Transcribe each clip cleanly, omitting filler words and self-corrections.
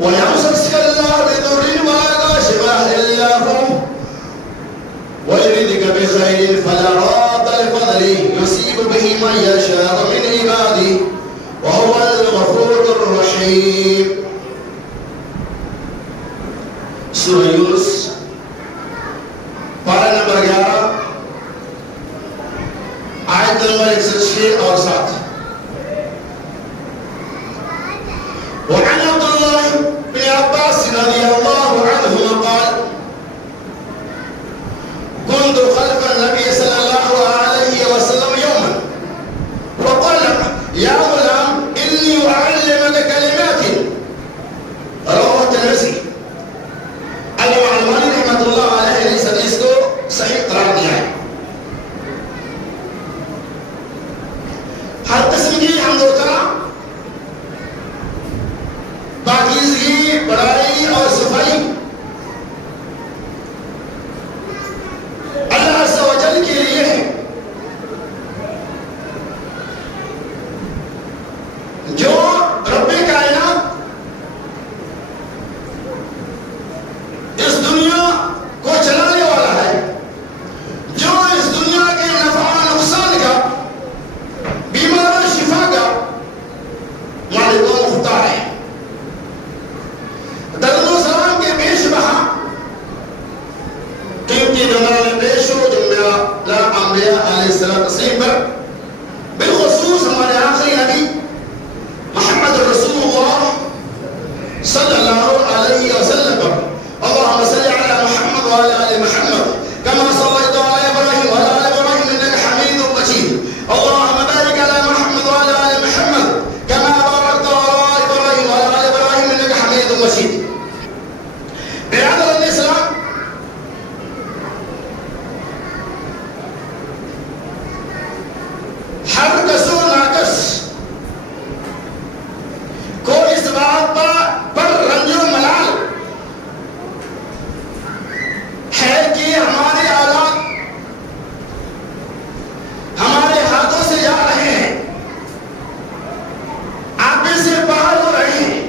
وَلَمْ يَمْسَسْكَ اللَّهُ بِضُرٍّ وَلَا كَاشِفَ إِلَّا هُوَ وَيُرِدْكَ بِخَيْرٍ فَلَا رَادَّ لِفَضْلِهِ يُصِيبُ بِهِ مَن يَشَاءُ مِنْ عِبَادِهِ وَهُوَ الْغَفُورُ الرَّحِيمُ. سورہ یونس پارہ نمبر 11 آیت نمبر 106 اور 7. وعن عبد الله بن عباس رضي الله عنهما قال كنت خلف النبي صلى الله عليه وسلم يوما فقال يا غلام إني أعلمك كلمات رواه الترمذي. علامہ البانی رحمۃ اللہ علیہ نے اس حدیث کو صحیح قرار دیا ہے. ہر قسم کی حمد و ثنا، پاکیزگی، بڑائی اور صفائی اللہ عز و جل کے لیے ہے، جو رب کائنات اس دنیا کو چلانے والا ہے، جو اس دنیا کے نفع و نقصان کا، بیمار و شفا کا مالک و مختار ہے. درد و سلام کے پیش بہا قیمتی نمران پیش ہو جمعہ لا انبیاء علیہ السلام پر، بالخصوص ہمارے آخری نبی محمد رسول اللہ صلی اللہ علیہ وسلم پر. اللهم صل على محمد وعلى آل محمد كما صليت على إبراهيم وعلى آل إبراهيم إنك حميد مجيد. اللهم بارك على محمد وعلى آل محمد كما باركت على إبراهيم وعلى آل إبراهيم إنك حميد مجيد. برادر الإسلام، ہر کس و ناکس کو اس بات پر رنج و ملال ہے کہ ہمارے آلات ہمارے ہاتھوں سے جا رہے ہیں، آگے سے باہر ہو رہے ہیں.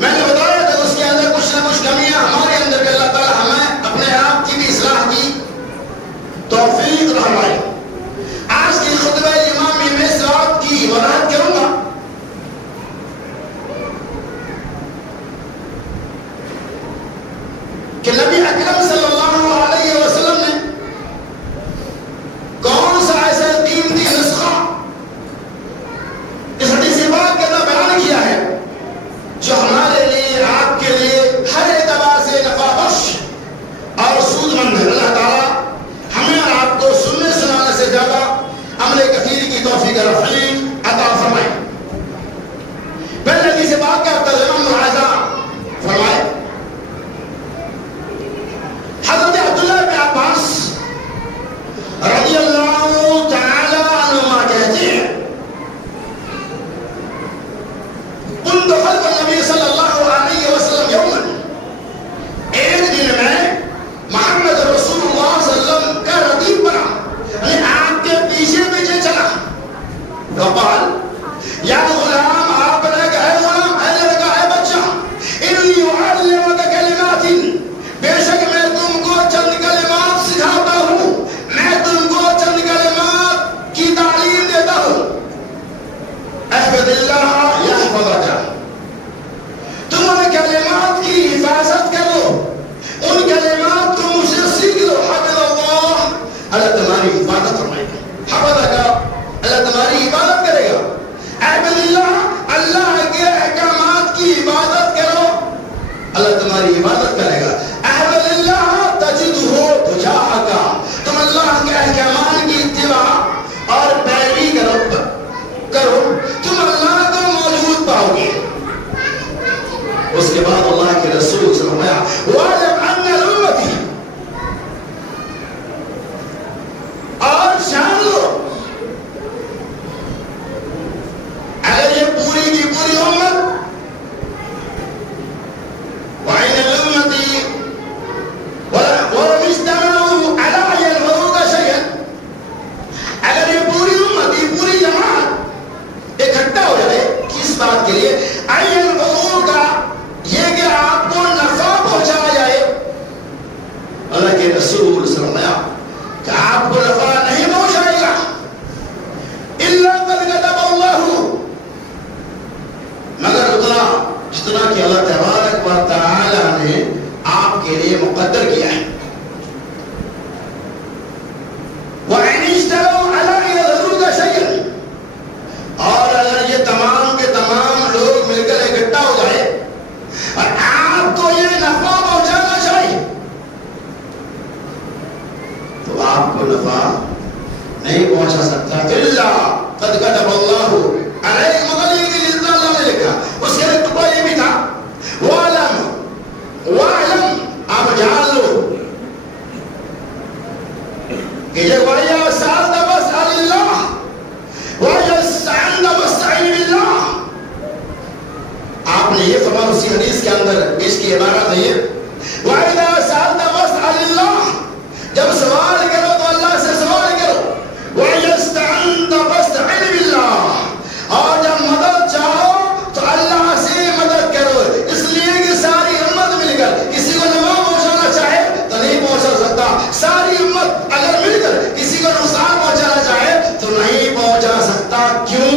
میں نے بتایا تھا اس کے اندر کچھ نہ کچھ کمیاں ہمارے اندر کہ اللہ تعالیٰ ہمیں اپنے آپ کی بھی اصلاح کی توفیق رحمائے. آج کی خطبہ امامی میں اس بات کی وضاحت کروں گا کہ نبی اکرم صلی اللہ علیہ وسلم نے کون سا ایسا قیمتی نسخہ اس حدیث پاک کے اندر بیان کیا ہے جو ہمارے لیے، آپ کے لیے ہر اعتبار سے نفع بخش اور سود مند ہے. اللہ تعالیٰ ہمیں اور آپ کو سننے سنانے سے زیادہ عمل کثیر کی توفیق رفیق عطا فرمائے. پہلے حدیث پاک کا ترجمہ ملاحظہ فرمائے. حضرت عبداللہ بن عباس رضی اللہ تعالی عنہما کہتے ہیں كنت خلف النبی صلی اللہ علیہ وسلم یوما، ایک دن میں محمد رسول اللہ صلی اللہ علیہ وسلم کا ردیف بنا، یعنی آپ کے پیچھے پیچھے چلا. فقال یا غلام، آپ نے کہا اے غلام، اے لڑکا، اے بچہ، انی اعلمک کلمات، بے شک میں تم کو چند کلمات سکھاتا ہوں، میں تم کو چند کلمات کی تعلیم دیتا ہوں. احفظ اللہ یحفظک، تم ان کلمات کی حفاظت کرو، ان کلمات کو مجھ سے سیکھ لو. حفظ اللہ، اللہ تمہاری حفاظت فرمائے گا. حفظک، اللہ تمہاری حفاظت کرے گا. احفظ اللہ، اللہ کے احکامات کی عبادت کرو، اللہ تمہاری عبادت کرے گا. احفظ اللہ تجدہ تجاہک، تم اللہ کے احکامات کی اتباع اور پیروی کرو، تم اللہ کو موجود پاؤ گے. اس کے بعد اللہ کے رسول صلی اللہ علیہ وسلم وَاعْلَمْ أَنَّ الْأُمَّةِ، اور جان لو اگر یہ پوری کی پوری امت وَعِنَ الْأُمَّةِ بات کے لیے این حضور کا یہ کہ آپ کو نفع پہنچایا جائے. اللہ کے رسول صلی اللہ علیہ وسلم کہ آپ کو نفع نہیں پہنچائے گا الا قد كتب اللہ، مگر اتنا جتنا کہ اللہ تبارک و تعالی نے آپ کے لیے مقدر کیا ہے. وَإِنِ اشْتَرَوْا عَلَىٰ يَذْرُكَ شَيْئًا، اور اگر یہ تمام کے تمام لوگ مل کر اکٹھا ہو جائے اور آپ کو یہ نفع پہنچانا چاہیے تو آپ کو نفع نہیں پہنچا سکتا. الا قد كتب اللہ علیہ، مگر یہ جتنا اللہ نے لکھا اس کے ایک ٹکڑا یہ بھی تھا وَعْلَمْ، آپ جان لو کہ یہ وَإِذَا سَأَلْتَ فَاسْأَلِ اللَّهَ وَإِذَا اسْتَعَنْتَ فَاسْتَعِنْ بِاللَّهِ. آپ نے یہ فرمایا اسی حدیث کے اندر اس کی عبارت ہے یہ وَإِذَا سَأَلْتَ فَاسْأَلِ اللَّهَ، جب سوال کرو تو اللہ سے سوال کرو. وَإِذَا اسْتَعَنْتَ فَاسْتَعِنْ بِاللَّهِ، اور جب مدد چاہو تو اللہ سے مدد کرو. اس لیے کہ ساری امت مل کر کسی کو نفع پہنچانا چاہے تو نہیں پہنچا سکتا. ساری امت اگر مل کر کسی کو نقصان پہنچانا چاہے تو نہیں پہنچا سکتا. کیوں؟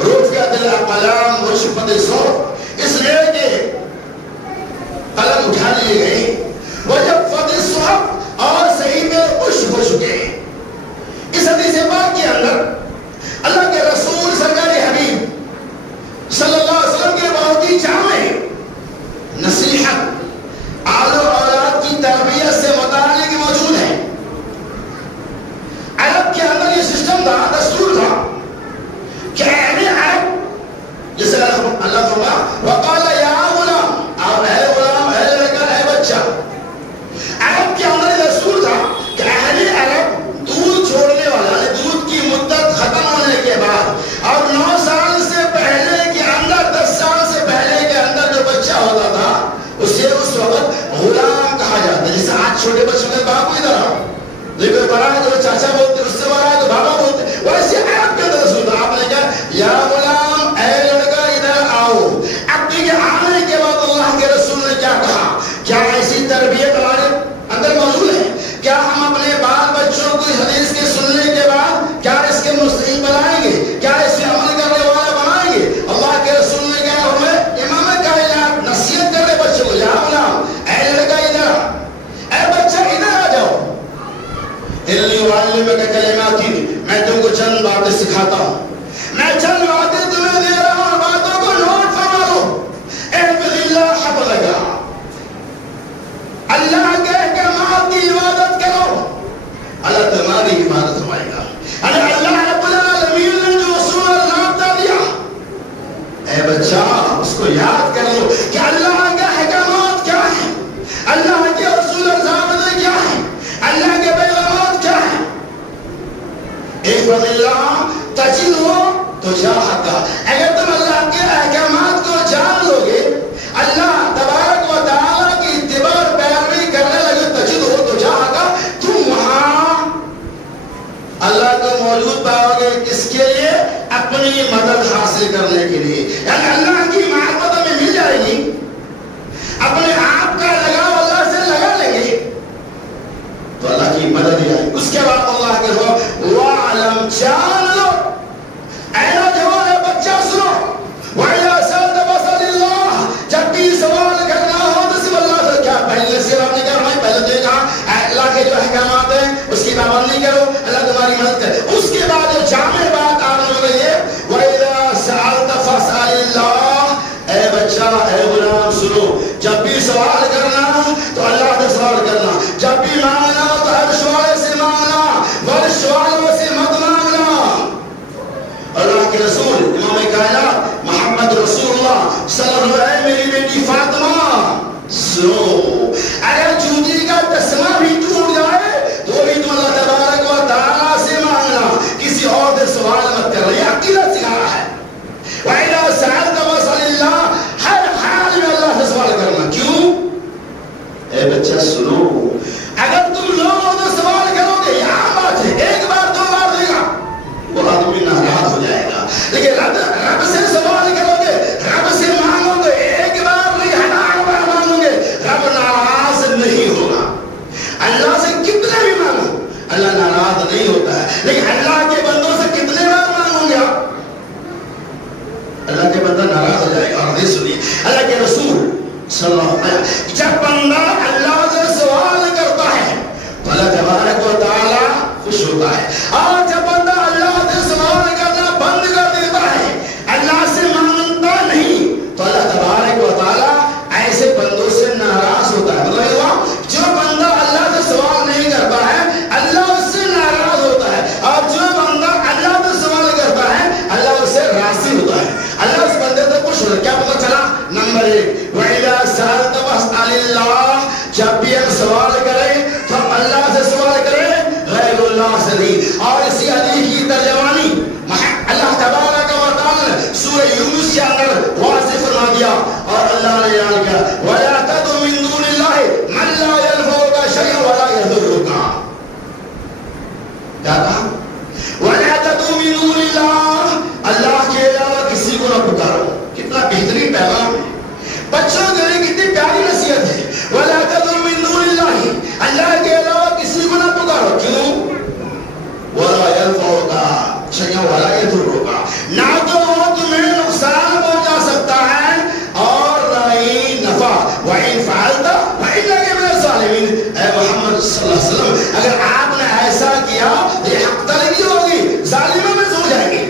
رفعت الاقلام وجفت الصحف، اس لیے کہ قلم اٹھا لیے گئے، وجفت الصحف، اور صحیفے خشک ہو چکے. اس حدیث پاک کے اندر اللہ کے رسول سرکار حبیب صلی اللہ علیہ وسلم کے بہت ہی جامع نصیحت آل و اولاد کی تربیت سے متعلق موجود ہے. عرب کے اندر یہ سسٹم تھا، دستور تھا کہ اہل عرب، جسے اللہ فرمایا وقال یا غلام، آپ اے غلام، اے لڑکا، اے بچہ. عرب کے اندر یہ دستور تھا کہ اہل عرب دودھ چھوڑنے والا، دودھ کی مدت ختم ہونے کے بعد اور 9 سال سے پہلے کے اندر، 10 سال سے پہلے کے اندر جو بچہ ہوتا تھا اسے اس وقت غلام کہا جاتا ہے. جیسے آج چھوٹے بچوں کے باپ کو ادھر آؤ، دیکھو بڑا ہے تو چاچا بولتے، اس سے بڑا ہے تو بابا بولتے. ویسے عرب کے اندر رسول تھا. آپ نے کہا یا غلام، اے لڑکا ادھر آؤ. اب دیکھیں آنے کے بعد اللہ کے رسول نے کیا کہا. کیا ایسی تربیت ہمارے اندر موجود ہے؟ کیا ہم اپنے بال بچوں کو اس حدیث کے سننے کے بعد کیا اس کے مستحق بنائیں گے؟ کیا اس پہ عمل کرنے والا بنائیں گے؟ اللہ کے رسول نے کہا ہمیں امام کائنات نصیحت کر رہے بچوں کو، یا غلام، اے لڑکا ادھر، اے بچہ ادھر آ جاؤ. انی اعلمک کلمات، میں تم کو چند باتیں سکھاتا ہوں، میں چند باتیں تمہیں دے رہا ہوں، باتوں کو نوٹ فرما لو. احفظ اللہ حفظک، اللہ کے احکامات کی عبادت کرو، اللہ تمہاری عبادت فرمائے گا. اللہ رب العالمین نے جو اصول ضابطہ دیا، اے بچہ اس کو یاد کر لو کہ اللہ کے احکامات کیا ہیں، اللہ کے اصول ضابطے کیا ہیں، اللہ کے پیغامات کیا ہیں. احفظ اللہ تجدہ تجاہک، اگر تم اللہ کے احکامات کو جان لو گے، اللہ تبارک و تعالیٰ کی اتباع اور پیروی کرنے لگے، تجدہ تجاہک، تم وہاں اللہ کو موجود پاؤ گے. کس کے لیے؟ اپنی مدد حاصل کرنے کے لیے. یعنی اللہ کی معرفت ہمیں مل جائے گی، اپنے آپ کا لگاؤ اللہ سے لگا لیں گے تو اللہ کی مدد ہی آئے. اس کے بعد اللہ کے وَعْلَمْ، جان لو، اے نوجوان، اے بچہ سنو، وَإِذَا سَأَلْتَ فَاسْأَلِ اللَّهَ، جب بھی سوال کرنا ہو تو صرف اللہ سے. کیا پہلے سے آپ نے کہا میں پہلے دیکھا اللہ کے جو احکامات ہیں اس کی پابندی کرو، اللہ تمہاری مدد کرے. اس کے بعد جو جامع بات آپ نے بتائی ہے وَإِذَا سَأَلْتَ فَاسْأَلِ اللَّهَ، اے بچہ، اے غلام سنو، جب بھی اللہ کے بندہ ناراض ہو جائے گا. اور حدیث سنیے اللہ کے رسول صلی اللہ علیہ وسلم جب بندہ اللہ سے سوال کرتا ہے تو اللہ تبارک و تعالی خوش ہوتا ہے. اور جب بندہ اللہ سے سوال کرنا بند کر دیتا ہے, اللہ سے مانگتا نہیں, تو اللہ تبارک و تعالی ایسے بندوں سے ناراض ہوتا ہے. مطلب یہ ہوا جو بندہ اللہ سے سوال نہیں کرتا ہے اللہ اس سے ناراض ہوتا ہے, اور جو بندہ اللہ سے سوال کرتا ہے اللہ اس سے راضی ہوتا ہے. اللہ اس بندے سے خوش ہوتا ہے. کیا پتہ چلا؟ نمبر 1 وَإِذَا سَأَلْتَ فَاسْأَلِ اللَّهَ, جب بھی ہم سوال کریں تو ہم اللہ سے سوال کریں غیر اللہ سے نہیں. اور اسی حدیث کی ترجمانی اللہ تبارک و تعالی سورہ یونس کے اندر واضح فرما دیا, اور اللہ نے اعلان کیا وَلَا تَدْعُ مِن دُونِ اللَّهِ مَن لَّا يَنفَعُكَ شَيْئًا وَلَا يَضُرُّكَ. کیا کہا؟ وَلَا تَدْعُ مِن دُونِ اللَّهِ, اللہ کے علاوہ کسی کو نہ پکارو. کتنا بہترین پیغام ہے بچوں کے لیے, کتنی پیاری نصیحت ہے. وَلَا تَدْعُ مِن دُونِ اللَّهِ, اللہ کے علاوہ کسی کو نہ پکارو. کیوں؟ وَلَا يَنفَعُكَ شَيْئًا وَلَا يَضُرُّكَ, نہ تو وہ تمہیں نقصان پہنچا سکتا ہے اور نہ ہی نفع. وَإِن فَعَلْتَ فَإِنَّكَ مِنَ الظَّالِمِينَ. اے محمد صلی اللہ علیہ وسلم اگر آپ نے ایسا کیا تو یہ حق تلگی ہوگی, ظالموں میں سے ہو جائیں گے.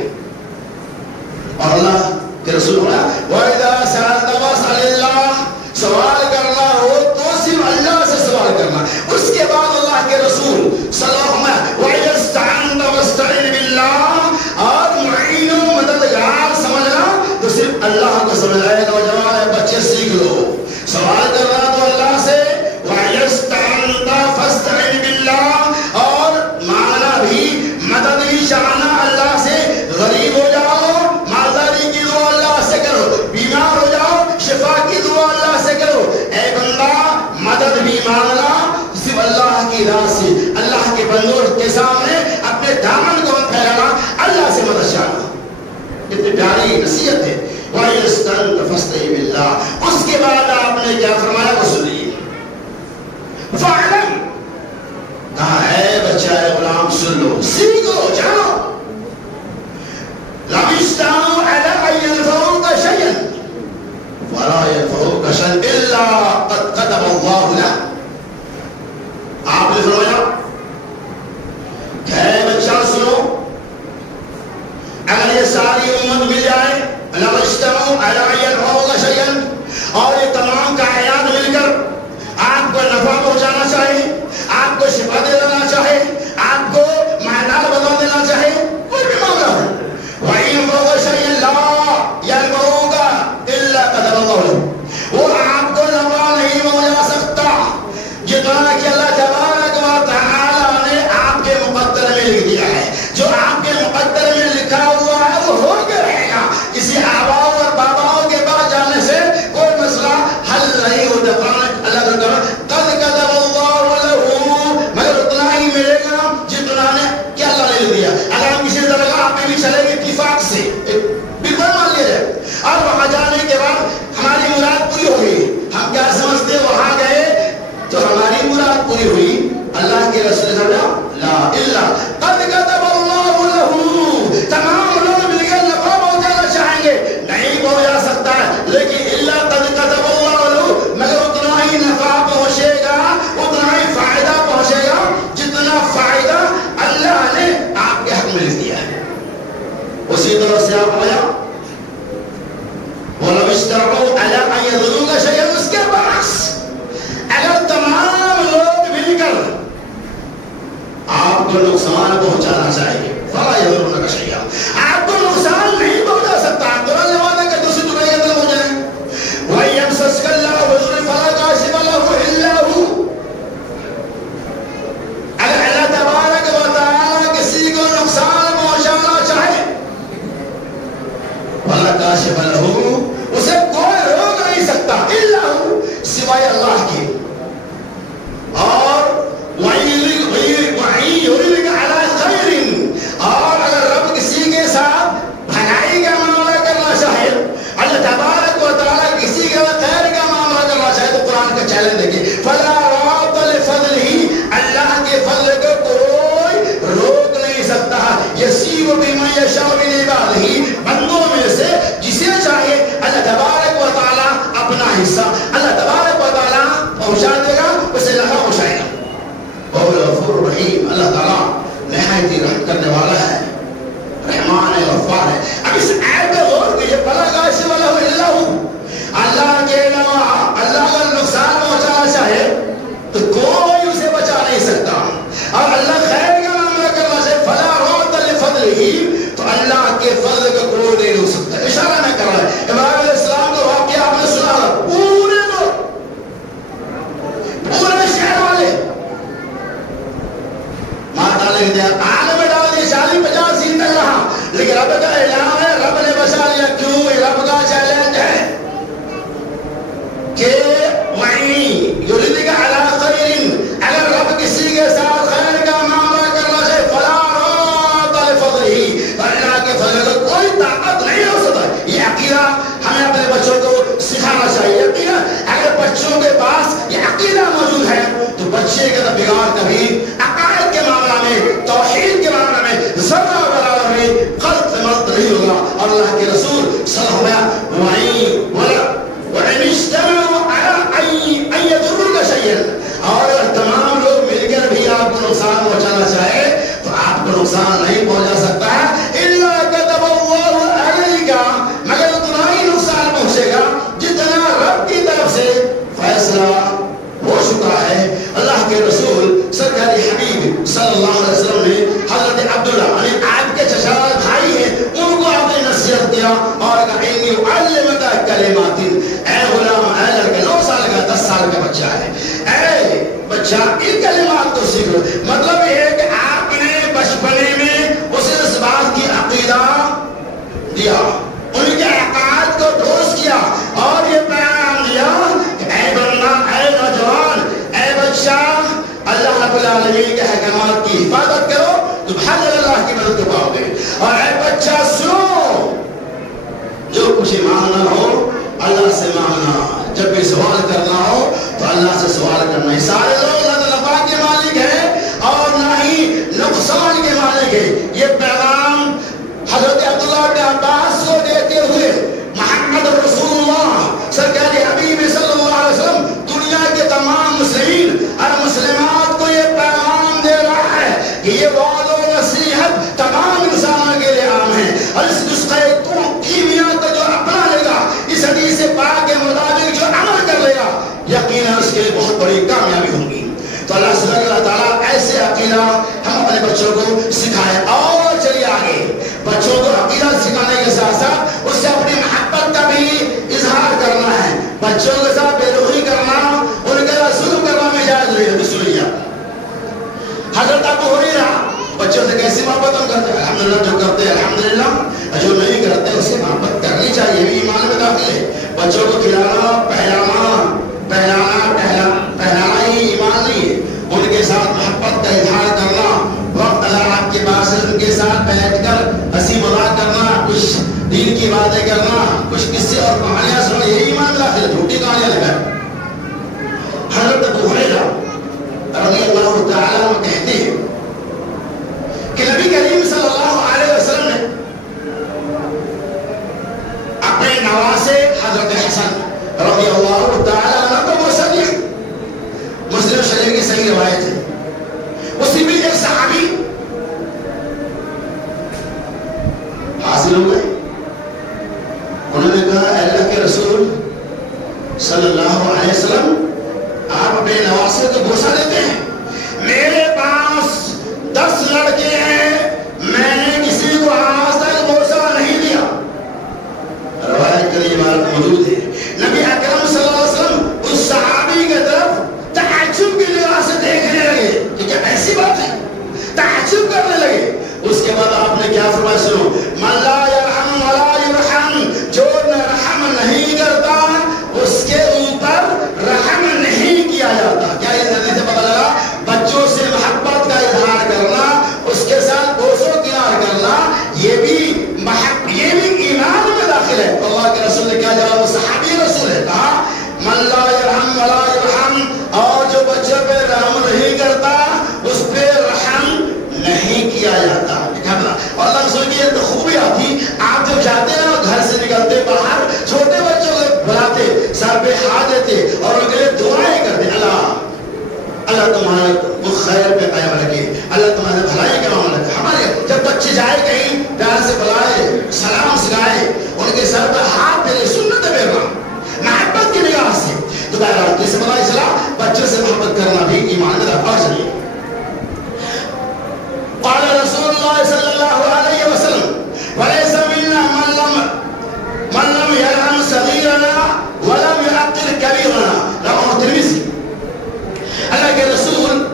اور اللہ کہ رسول اللہ وَإِذَا سَأَلْتَ فَاسْأَلِ اللَّهَ, سوال کرنا ہو تو صرف اللہ سے سوال کرنا. اس کے بعد اللہ کے رسول صلی اللہ علیہ وسلم وَإِذَا اسْتَعَنْتَ فَاسْتَعِنْ بِاللَّهِ, اور معین و مددگار سمجھنا تو صرف اللہ کو سمجھنا ہے. نوجوان بچے سیکھ لو, سوال کرنا تو اللہ سے وَإِذَا اسْتَعَنْتَ فَاسْتَعِنْ بِاللَّهِ, اور مانگنا بھی مدد بھی چاہنا اللہ سے. غریب ہو جاؤ مالداری کی دعا اللہ سے کرو, بیمار ہو جاؤ شفا کی دعا اللہ سے کرو. اے بندہ مدد بھی مانگنا صرف اللہ کی راہ سے, اللہ کے بندوں کے سامنے اپنے دامن کو پھیلانا, اللہ سے مدد چاہنا. کتنی پیاری نصیحت ہے. وَإِذَا اسْتَعَنْتَ فَاسْتَعِنْ بِاللَّهِ. اس کے بعد آپ نے کیا فرمایا وہ سنیے. فَاعْلَمْ, کہا ہے بچہ غلام سن لو, سیکھو, جانو. لَمْ يَسْتَعُوا عَلَىٰ أَن يَنفَعُوكَ شَيْئًا وَلَا يَنفَعُوكَ شَيْئًا إِلَّا قَدْ كَتَبَ اللَّهُ لَكَ. آپ نے فرمایا کہ بچہ سنو, اگر یہ ساری امت مل جائے لَمْ يَسْتَعُوا عَلَىٰ أَن يَنفَعُوكَ شَيْئًا, اور یہ تمام کائنات مل کر آپ کو نفع پہنچانا چاہے, آپ کو شفا دے دینا چاہے, آپ کو معنی بتا دینا چاہے, کوئی بھی معاملہ ہو, وَإِن فَوْقَ شَيْءٍ لَا يَنفَعُكَ إِلَّا قَدَرَ اللَّهُ لَهُ, وہ آپ کو نفع نہیں پہنچا سکتا جتنا کہ اللہ تبارک و تعالی نے آپ کے مقدر میں لکھ دیا ہے. جو آپ کے مقدر میں لکھا ہوا ہے وہ ہو کے رہے گا. کسی آباؤں اور باباؤں کے پاس جانے سے کوئی مسئلہ حل نہیں ہوتا. اللہ تعالیٰ قد كتب اللہ لہ, مگر اتنا ہی ملے گا جتنا نے کہ اللہ نے لکھ دیا. اگر ہم کسی درگاہ پہ بھی چلے گے اتفاق سے بالکل مان لیا جائے, اور وہاں جانے کے بعد ہماری مراد پوری ہو گئی, ہم کیا سمجھتے وہاں گئے تو ہماری مراد پوری ہوئی. اللہ کے رسول لا الا قد كتب اللہ لہ, تمام لوگ مل کے نفع پہنچانا چاہیں گے, نہیں پہنچا سکتا ہے, لیکن الا قد كتب اللہ لہ, مگر اتنا ہی نفع پہنچے گا, اتنا ہی فائدہ پہنچے گا جتنا فائدہ اللہ نے آپ کے حق میں لکھ دیا ہے. اسی طرح سے آپ آیا وَلَوْ اشْتَرَوْا عَلَىٰ أَن يَضُرُّوكَ شَيْئًا, اس کے برعکس اگر تمام لوگ مل کر آپ کو نقصان پہنچانا چاہیے فَلَا يَضُرُّونَكَ شَيْئًا, آپ کو نقصان نہیں پہنچا سکتا. قرآن نے وعدہ کہ دوسری ٹکڑے کے اندر ہو جائیں. وَإِن يَمْسَسْكَ اللَّهُ بِضُرٍّ فَلَا كَاشِفَ لَهُ إِلَّا هُوَ, اگر اللہ تبارک و تعالی کسی کو نقصان پہنچانا چاہے فَلَا كَاشِفَ لَهُ, اسے کوئی روک نہیں سکتا إِلَّا هُوَ, سوائے اللہ کے. اور وَإِن يُرِدْكَ عَلَىٰ خَيْرٍ, اور اگر رب کسی کے ساتھ بھلائی کا معاملہ کرنا چاہے, اللہ تبارک و تعالی کسی کے خیر کا معاملہ کرنا چاہے, تو قرآن کا چیلنج دیکھیں فَلَا رَادَّ لِفَضْلِهِ, اللہ کے فضل کو کوئی روک نہیں سکتا. يَصِيبُ بِمَن يَشَاءُ مِنْ عِبَادِهِ, بندوں میں سے جسے سرکار کبھی عقائد کے معاملہ میں توحید کے معاملہ میں ذرہ برابر بھی غلط ملت نہیں ہوگا. اور اللہ کے رسول صلی اللہ علیہ وسلم وَإِنِ اجْتَمَعُوا عَلَىٰ أَن يَضُرُّوكَ شَيْئًا, اور اگر تمام لوگ مل کر بھی آپ کو نقصان پہنچانا چاہے تو آپ کو نقصان نہیں پہنچا سکتا ہے. إِلَّا كَتَبَ اللَّهُ عَلَيْكَ, مگر اتنا ہی نقصان پہنچے گا جتنا رب کی طرف سے فیصلہ ہو چکا ہے. اللہ کے رسول سرکار حبیب صلی اللہ علیہ وسلم نے حضرت عبداللہ یعنی آپ کے چچا بھائی ہیں ان کو آپ نے نصیحت دیا اور کہا انی اعلمک کلمات, اے غلام, اے لڑکے 9 سال کا 10 سال کا بچہ ہے, اے بچہ ان کلمات کو سیکھو. مطلب یہ ہے کہ آپ نے بچپنے میں اسے اس بات کی عقیدہ دیا, ان کے عقائد کو ٹھوس کیا اور یہ پیغام دیا کہ اے بندہ, اے نوجوان, اے بچہ, اللہ رب العالمین کے احکامات کی حفاظت کرو تو بھاگ اللہ کی مدد کو پاؤ گے. اور اے بچہ سنو, جو کچھ مانگنا ہو اللہ سے مانگنا, جب بھی سوال کرنا ہو تو اللہ سے سوال کرنا. یہ سارے لوگ نہ نفع کے مالک ہیں اور نہ ہی نقصان کے مالک ہیں. یہ پیغام حضرت عبداللہ بن عباس کو دیتے ہوئے محمد رسول اللہ سرکار حبیب صلی اللہ علیہ وسلم دنیا کے تمام مسلمین اور مسلمات کو یہ پیغام دے رہا ہے کہ یہ وعد و نصیحت تمام انسانوں کے لیے عام ہے. اور اس نسخہ کیمیات کو جو اپنا لے گا, اس حدیث پاک کے مطابق جو عمل کر لے گا, یقیناً اس کے لیے بہت بڑی کامیابی ہوگی. تو اللہ سبحانہ و تعالیٰ ایسے عقیدہ ہم اپنے بچوں کو سکھائے. اور چلیے آگے, بچوں کو عقیدہ سکھانے کے ساتھ ساتھ اس سے اپنی محبت کا بھی اظہار کرنا ہے. بچوں کے ساتھ بے رخی کرنا, ان کے ساتھ ظلم کرنا میں جائز نہیں ہے. سنیے, حضرت ابو ہریرہ بچوں سے کیسی محبت ہم کرتے ہیں؟ الحمدللہ جو کرتے ہیں الحمدللہ, جو نہیں کرتے اس سے محبت کرنی چاہیے, بھی ایمان میں داخل ہے. بچوں کو کھلانا پہلانا ہی ایمان نہیں ہے. ان کے ساتھ محبت کا اظہار کرنا, وقت اللہ آپ کے پاس ان کے ساتھ بیٹھ کر ہنسی مذاق کرنا, کچھ دین کی باتیں کرنا, کچھ قصے اور کہانیاں سننا, یہی ایمان میں داخل ہے. جھوٹی کہانیاں لگا. حضرت ابو ہریرہ رضی اللہ تعالیٰ عنہ کہتے ہیں کہ نبی کریم صلی اللہ علیہ وسلم نے اپنے نواسے حضرت حسن رضی اللہ تعالیٰ عنہ کو بوسہ دیا. مسلم شریف کی صحیح روایت ہے. اسی بھی ایک صحابی حاصل ہوئے, انہوں نے کہا اللہ کے رسول صلی اللہ علیہ وسلم آپ اپنے نواسے کو بوسہ دیتے ہیں؟ میرے پاس 10 لڑکے ہیں, میں نے کسی کو آج تک بوسہ نہیں دیا. روایت کے لیے بات موجود ہے. نبی اکرم صلی اللہ علیہ وسلم اس صحابی کی طرف تعجب کی نگاہ سے دیکھنے لگے کہ کیا ایسی بات ہے, تعجب کرنے لگے. اس کے بعد آپ نے کیا فرمایا, سنو, من لا یرحم ولا یرحم, جو رحم نہیں کرتا اس کے اوپر رحم نہیں کیا جاتا. کیا یہ جلدی سے پتہ لگا؟ بچوں سے محبت کا اظہار کرنا, اس کے ساتھ بوسو کنار کرنا, یہ بھی ایمان میں داخل ہے. اللہ کے رسول نے کیا جواب, صحابی رسول ہے, کہا من لا یرحم ولا یرحم, اور جو بچوں پہ رحم نہیں کرتا اس پہ رحم نہیں کیا جاتا. اور اللہ رسول کی یہ تو خوبی آتی, آپ جب جاتے ہیں نا گھر سے نکلتے باہر, چھوٹے بچوں کو بلاتے, سر پہ ہاتھ دیتے اور ان کے لیے دعائیں کرتے, اللہ تمہارا وہ خیر پہ قائم رکھے, اللہ تمہارے بھلائی کا معاملہ رکھے. ہمارے جب بچے جائے کہیں پیار سے بلائے, سلام سکھائے, ان کے سر پہ ہاتھ پھیرے, سنت ہے محبت کی نگاہ سے. تو بہرحال جس سے پتہ چلا بچوں سے محبت کرنا بھی ایمان میں رکھنا چاہیے. قال رسول اللہ صلی اللہ علیہ وسلم ولیس منا من لم يرحم صغیرنا ولم يعقل کبیرنا. رواه ترمذی. اللہ کے رسول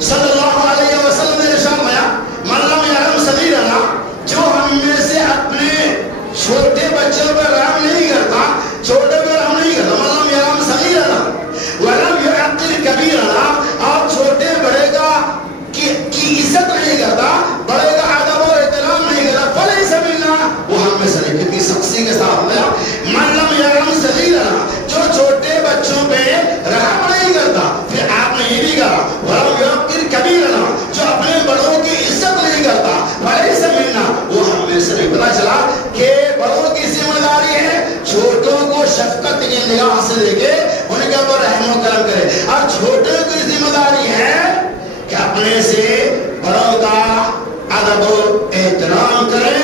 صلی اللہ علیہ وسلم نے ارشاد فرمایا, من لم يرحم صغیرنا, جو ہم میں سے اپنے چھوٹے بچوں پر رحم نہیں کرتا, چھوٹے پر رحم نہیں کرتا, من لم يرحم صغیرنا ولم يعقل کبیرنا, اور چھوٹے بڑے کا کی عزت نہیں کرتا, بڑے کا ادب و احترام نہیں کرتا, فلیس منا, وہ ہم میں سے نہیں. کتنی سختی کے ساتھ میں من لم يرحم صغیرنا, جو چھوٹے بچوں پہ رحم نہیں کرتا. پھر آپ نے یہ بھی کہا ولم يعقل شفقت کی نگاہ سے دیکھے، ان کے اوپر رحم و کرم کرے. اور چھوٹے کی ذمہ داری ہے کہ اپنے سے بڑوں کا ادب و احترام کریں.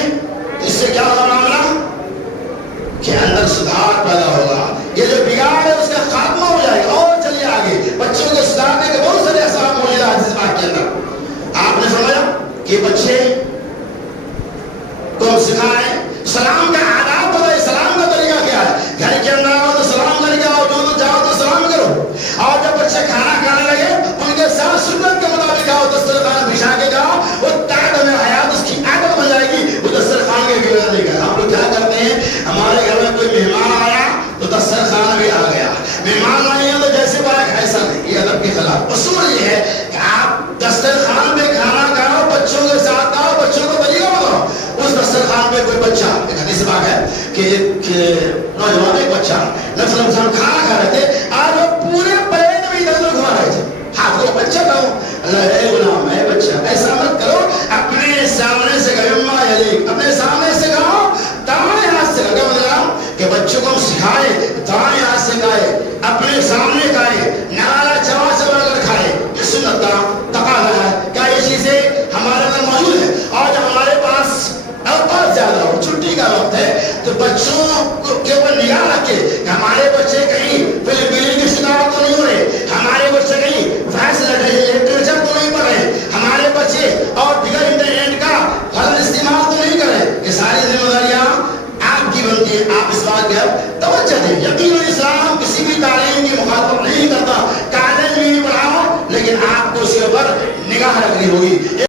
اس سے کیا ہوگا معاملہ کہ اندر سدھار پیدا ہوگا. یہ جو بگاڑ ہے اس کا خاتمہ ہو جائے گا. اور چلیے آگے، بچوں کو سدھارنے کے بہت سارے اثرات موجود ہیں اس بات کے اندر. آپ نے سمجھا کہ بچے کو سکھائیں سلام کا آداب بتائیں. سلام کا طریقہ کیا ہے؟ گھر کے اندر آؤ تو سلام کر کے آؤ، جو جاؤ تو سلام کرو. اور جب بچے کھانا کھانے لگے ان کے ساتھ سنت کے مطابق آؤ، دسترخوان بچھا کے جاؤ. وہ تعداد میں حیات اس کی عادت بن جائے گی. وہ دسترخوان کے بغیر نہیں گئے. ہم لوگ کیا کرتے ہیں، ہمارے گھر میں کوئی مہمان آیا تو دسترخوان بھی آ گیا، مہمان نہیں ہے تو جیسے بارے ایسا نہیں. یہ ادب کے خلاف. اصول یہ ہے کہ آپ دسترخوان پہ کھانا کھاؤ، بچوں کے ساتھ آؤ، بچوں کو طریقہ بتاؤ. اس دسترخوان پہ کوئی بچہ، ایک حدیث بات ہے کہ ایک نوجوان ایک بچہ نفل انسان کھانا کھا رہے تھے، آج وہ پورے پلیٹ میں ادھر ادھر گھما رہے تھے. ہاتھ کو بچہ کہو، اللہ اے غلام اے بچہ، ایسا مت کرو. اپنے سامنے سے کہو اما یلیک، اپنے سامنے سے کہو، دائیں ہاتھ سے کہو. مطلب کہ بچوں کو ہم سکھائے دائیں ہاتھ سے کھائے، اپنے سامنے کھائے، نالا چبا چبا کر کھائے. یہ سنت کا تقاضا ہے. کیا یہ چیزیں ہمارے اندر موجود ہیں؟ اور جب ہمارے پاس اوقات زیادہ ہو، چھٹی کا وقت ہے، تو بچوں کے اوپر نگاہ رکھے کہ ہمارے بچے کہیں بلی کی شکایت تو نہیں ہو رہے، ہمارے بچے کہیں لٹریچر تو نہیں پڑھ رہے، ہمارے بچے اور دیگر انٹرنیٹ کا غلط استعمال تو نہیں کر رہے. یہ ساری ذمہ داریاں آپ کی بنتی ہے. آپ اس بات پر توجہ دیں. یقیناً اسلام کسی بھی تعلیم کی مخالفت نہیں کرتا. کالج میں بھی پڑھاؤ لیکن آپ کو اس کے اوپر نگاہ رکھنی ہوگی.